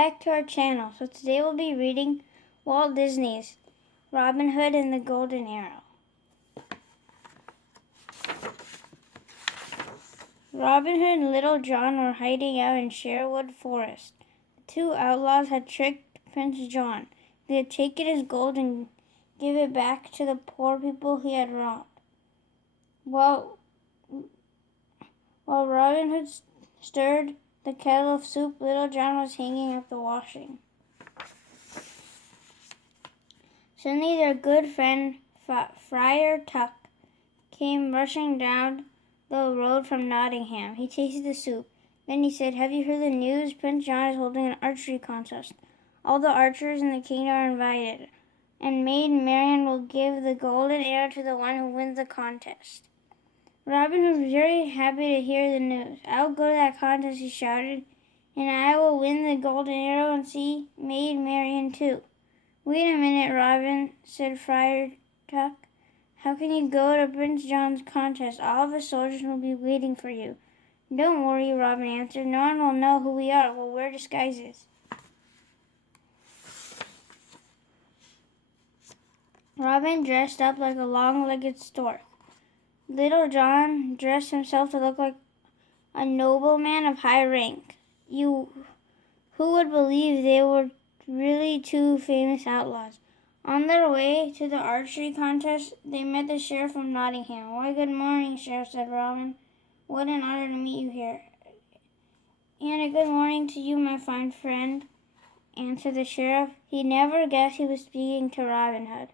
back to our channel. So today we'll be reading Walt Disney's Robin Hood and the Golden Arrow. Robin Hood and Little John were hiding out in Sherwood Forest. The two outlaws had tricked Prince John. They had taken his gold and give it back to the poor people he had robbed. While Robin Hood stirred the kettle of soup, Little John was hanging up the washing. Suddenly their good friend Friar Tuck came rushing down the road from Nottingham. He tasted the soup. Then he said, "Have you heard the news? Prince John is holding an archery contest. All the archers in the kingdom are invited, and Maid Marian will give the golden arrow to the one who wins the contest." Robin Hood was very happy to hear the news. "I'll go to that contest," he shouted, "and I will win the golden arrow and see Maid Marian too." "Wait a minute, Robin," said Friar Tuck. "How can you go to Prince John's contest? All of his soldiers will be waiting for you." "Don't worry," Robin answered. "No one will know who we are. We'll wear disguises." Robin dressed up like a long-legged stork. Little John dressed himself to look like a nobleman of high rank. Who would believe they were really two famous outlaws? On their way to the archery contest, they met the sheriff from Nottingham. "Why, good morning, Sheriff," said Robin. "What an honor to meet you here." "And a good morning to you, my fine friend," answered the sheriff. He never guessed he was speaking to Robin Hood.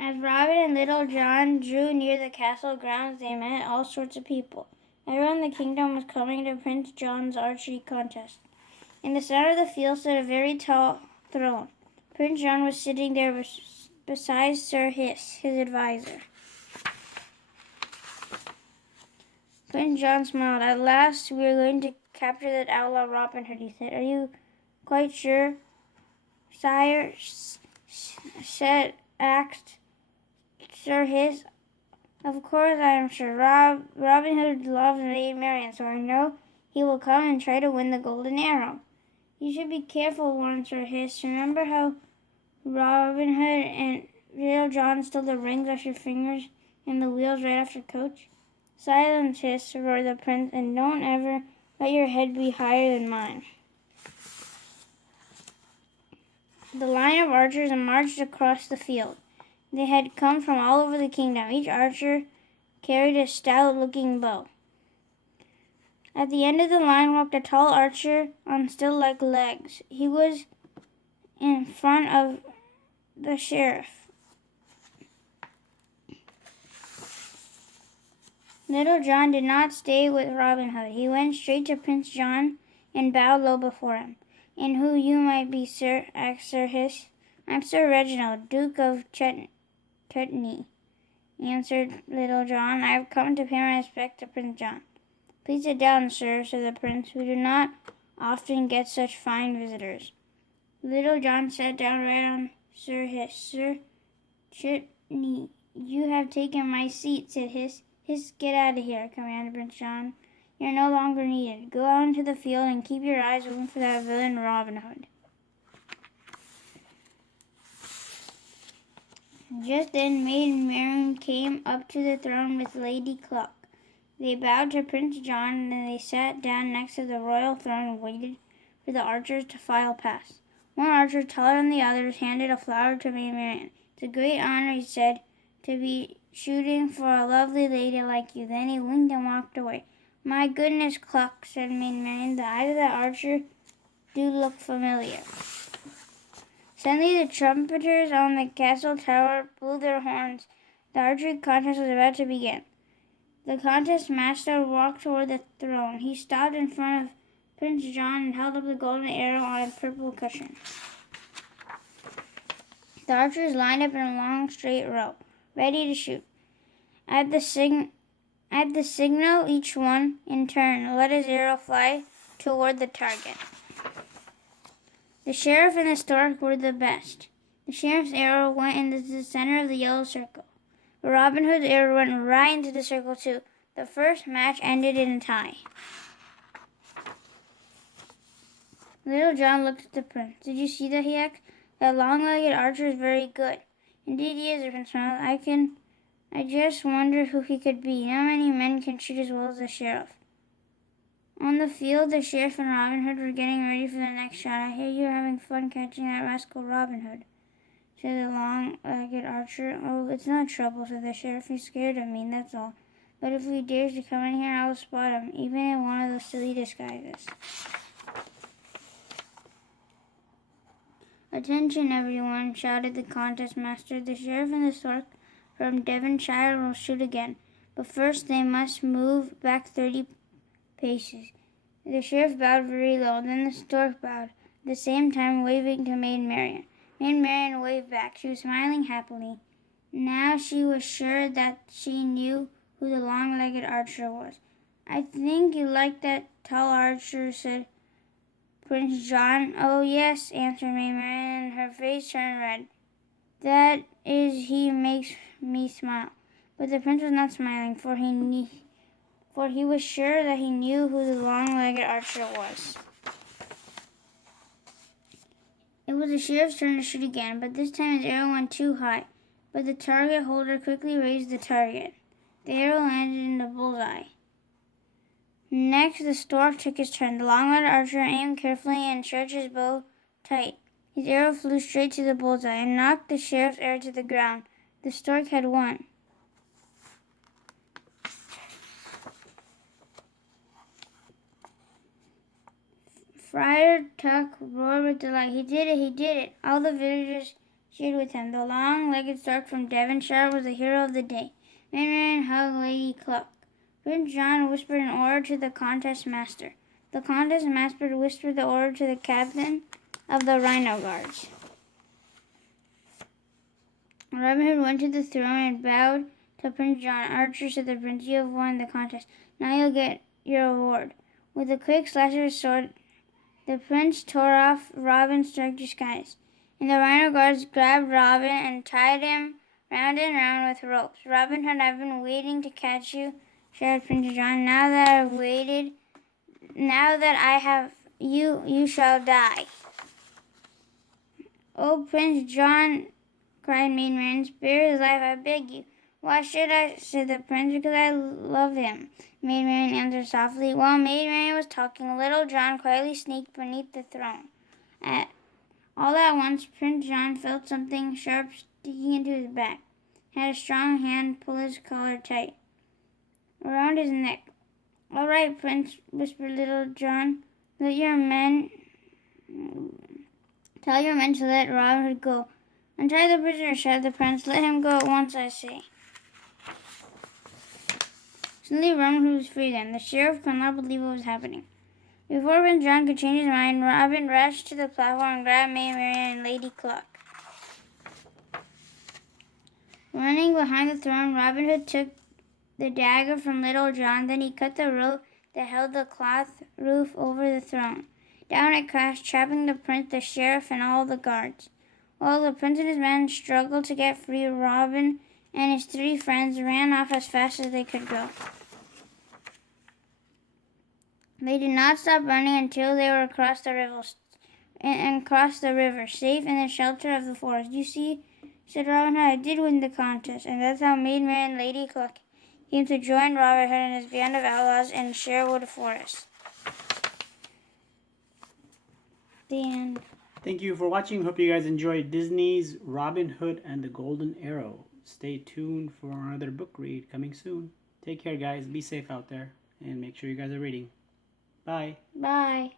As Robin and Little John drew near the castle grounds, they met all sorts of people. Everyone in the kingdom was coming to Prince John's archery contest. In the center of the field stood a very tall throne. Prince John was sitting there beside Sir Hiss, his advisor. Prince John smiled. "At last we are going to capture that outlaw Robin Hood," he said. "Are you quite sure, sire?" asked Sir Hiss. "Of course I am sure. Robin Hood loves Maid Marian, so I know he will come and try to win the golden arrow." "You should be careful," warned Sir Hiss. "Remember how Robin Hood and Little John stole the rings off your fingers and the wheels right off your coach?" "Silence, Hiss," roared the prince, "and don't ever let your head be higher than mine." The line of archers marched across the field. They had come from all over the kingdom. Each archer carried a stout-looking bow. At the end of the line walked a tall archer on still-like legs. He was in front of the sheriff. Little John did not stay with Robin Hood. He went straight to Prince John and bowed low before him. "And who you might be, sir?" asked Sir Hiss. "I'm Sir Reginald, Duke of Chutney," answered Little John. "I have come to pay my respect to Prince John." "Please sit down, sir," said the prince. "We do not often get such fine visitors." Little John sat down right on Sir Hiss. "Sir Chutney, you have taken my seat," said Hiss. "Hiss, get out of here," commanded Prince John. "You're no longer needed. Go out into the field and keep your eyes open for that villain Robin Hood." Just then Maid Marian came up to the throne with Lady Cluck. They bowed to Prince John, and then they sat down next to the royal throne and waited for the archers to file past. One archer, taller than the others, handed a flower to Maid Marian. "It's a great honor," he said, "to be shooting for a lovely lady like you." Then he winked and walked away. "My goodness, Cluck," said Maid Marian, "the eyes of that archer do look familiar." Suddenly the trumpeters on the castle tower blew their horns. The archery contest was about to begin. The contest master walked toward the throne. He stopped in front of Prince John and held up the golden arrow on a purple cushion. The archers lined up in a long straight row, ready to shoot. At the signal, each one in turn let his arrow fly toward the target. The sheriff and the stork were the best. The sheriff's arrow went into the center of the yellow circle. Robin Hood's arrow went right into the circle too. The first match ended in a tie. Little John looked at the prince. Did you see that? He asked. That long-legged archer is very good. Indeed he is, the prince smiled. I just wonder who he could be. Not many men can shoot as well as the sheriff. On the field, the sheriff and Robin Hood were getting ready for the next shot. I hear you're having fun catching that rascal Robin Hood, said the long-legged archer. Oh, it's no trouble, said the sheriff. He's scared of me, that's all. But if he dares to come in here, I will spot him, even in one of those silly disguises. Attention, everyone, shouted the contest master. The sheriff and the stork from Devonshire will shoot again. But first they must move back 30 paces. The sheriff bowed very low. Then the stork bowed, at the same time waving to Maid Marian. Maid Marian waved back. She was smiling happily. Now she was sure that she knew who the long-legged archer was. I think you like that tall archer, said Prince John. Oh, yes, answered Maid Marian, and her face turned red. That is, he makes me smile. But the prince was not smiling, for he was sure that he knew who the long-legged archer was. It was the sheriff's turn to shoot again, but this time his arrow went too high. But the target holder quickly raised the target. The arrow landed in the bullseye. Next, the stork took his turn. The long-legged archer aimed carefully and stretched his bow tight. His arrow flew straight to the bullseye and knocked the sheriff's arrow to the ground. The stork had won. Friar Tuck roared with delight. He did it! He did it! All the villagers cheered with him. The long-legged stork from Devonshire was the hero of the day. Maid Marian hugged Lady Cluck. Prince John whispered an order to the contest master. The contest master whispered the order to the captain of the Rhino Guards. Robin Hood went to the throne and bowed to Prince John. Archer, said the prince, you have won the contest. Now you'll get your reward. With a quick slash of his sword, the prince tore off Robin's dark disguise. And the Rhino Guards grabbed Robin and tied him round and round with ropes. Robin Hood, I've been waiting to catch you, shouted Prince John. Now that I have you, you shall die. Oh, Prince John, cried Maid Marian, spare his life, I beg you. Why should I, said the prince, because I love him. Maid Marian answered softly. While Maid Marian was talking, Little John quietly sneaked beneath the throne. All at once, Prince John felt something sharp sticking into his back. He had a strong hand pull his collar tight around his neck. All right, Prince, whispered Little John. Tell your men to let Robin Hood go. Untie the prisoner, shouted the prince. Let him go at once, I say. Suddenly Robin Hood was free then. The sheriff could not believe what was happening. Before Prince John could change his mind, Robin rushed to the platform and grabbed Maid Marian and Lady Cluck. Running behind the throne, Robin Hood took the dagger from Little John. Then he cut the rope that held the cloth roof over the throne. Down it crashed, trapping the prince, the sheriff, and all the guards. While the prince and his men struggled to get free, Robin and his 3 friends ran off as fast as they could go. They did not stop running until they were across the river, safe in the shelter of the forest. You see, said Robin Hood, I did win the contest, and that's how Maid Marian and Lady Cluck came to join Robin Hood and his band of outlaws in Sherwood Forest. The end. Thank you for watching. Hope you guys enjoyed Disney's Robin Hood and the Golden Arrow. Stay tuned for another book read coming soon. Take care, guys. Be safe out there, and make sure you guys are reading. Bye. Bye.